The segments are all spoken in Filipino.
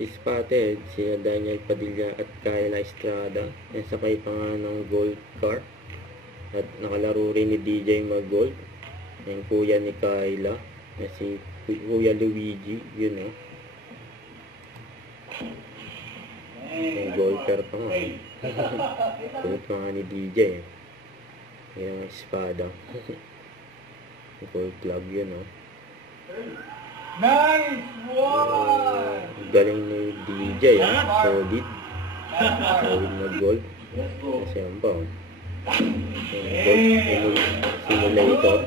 spotted sina Daniel Padilla at Kayla Estrada. Nasakay pa nga ng gold car. At nakalaro rin ni DJ Maggold. Yung kuya ni Kayla. Na si Kuya Luigi. Yun o. Yung gold car pa nga. Kulit pa nga ni DJ. Yung espada. Gold club yun o. Nice one! Galing ni DJ, solid. Solid na gold. Kasi ang pa, yung gold simulator.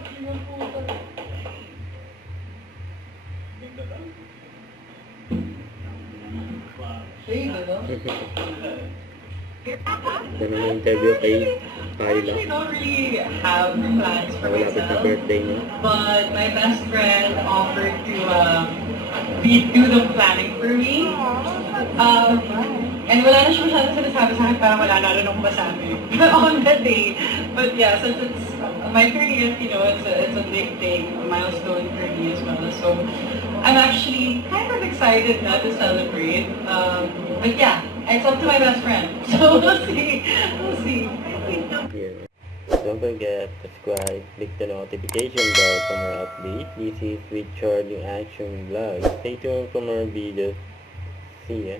Ito na yung interview kay Kayla. I don't really have plans for Malapit na myself, birthday niya. but my best friend offered to do the planning for me. And wala na siya masyadong sinasabi sa akin, parang wala na rin akong masabi on that day. But yeah, since it's my 30th, you know, it's a big thing, a milestone for me as well. So I'm actually kind of excited now to celebrate. But yeah, it's up to my best friend. So we'll see. We'll see. Yeah. Don't forget to subscribe, click the notification bell for more updates. This is with Charging Action Vlog. Stay tuned for more videos. See ya.